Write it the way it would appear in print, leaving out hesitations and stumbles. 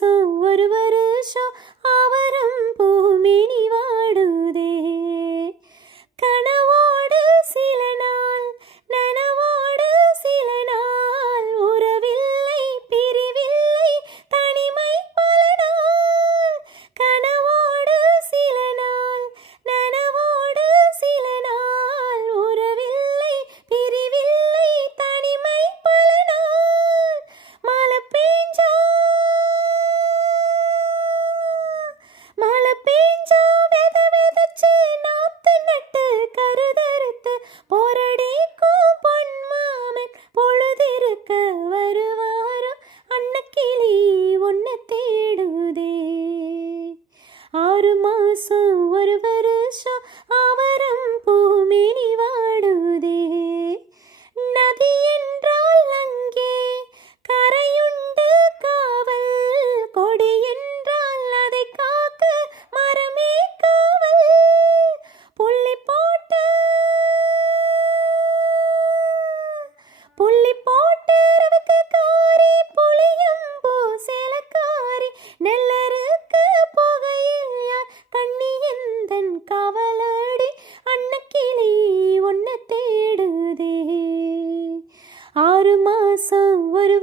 மாசம் ஒரு வருஷம் ஆவரம் பூமினி வாடுதே. கனவோடு சில நாள் நனவோடு சில நாள் உறவில்லை பிரிவில்லை தனிமை பல நாள். கனவோடு சில நாள் நனவோடு சில நாள் உறவில்லை பிரிவில்லை தனிமை பல நாள். மழை பெஞ்சா வெத வெதச்சு நாத்து நட்டு கருதறுத்து போரடிக்கும் பொன்மாமன் பொழுதிருக்க வருவாரோ அன்னக்கிளி ஒன்ன தேடுதே. 6 மாசம் ஒரு வருஷம் ஆவரம் பூமினி வாடுதே. நதி என்றால் அங்கே கரையுண்டு காவல், கொடி என்றால் அதை காக்க மரமே காவல். புள்ளி போட்டு ரவுக்கு காரி புளியம்பூ சேலக்காரி நெல்லருக்கு புகையில் யார் கண்ணி எந்தன் காவலடி அன்னக்கிளி ஒன்ன தேடுதே. 6 மாசம் ஒரு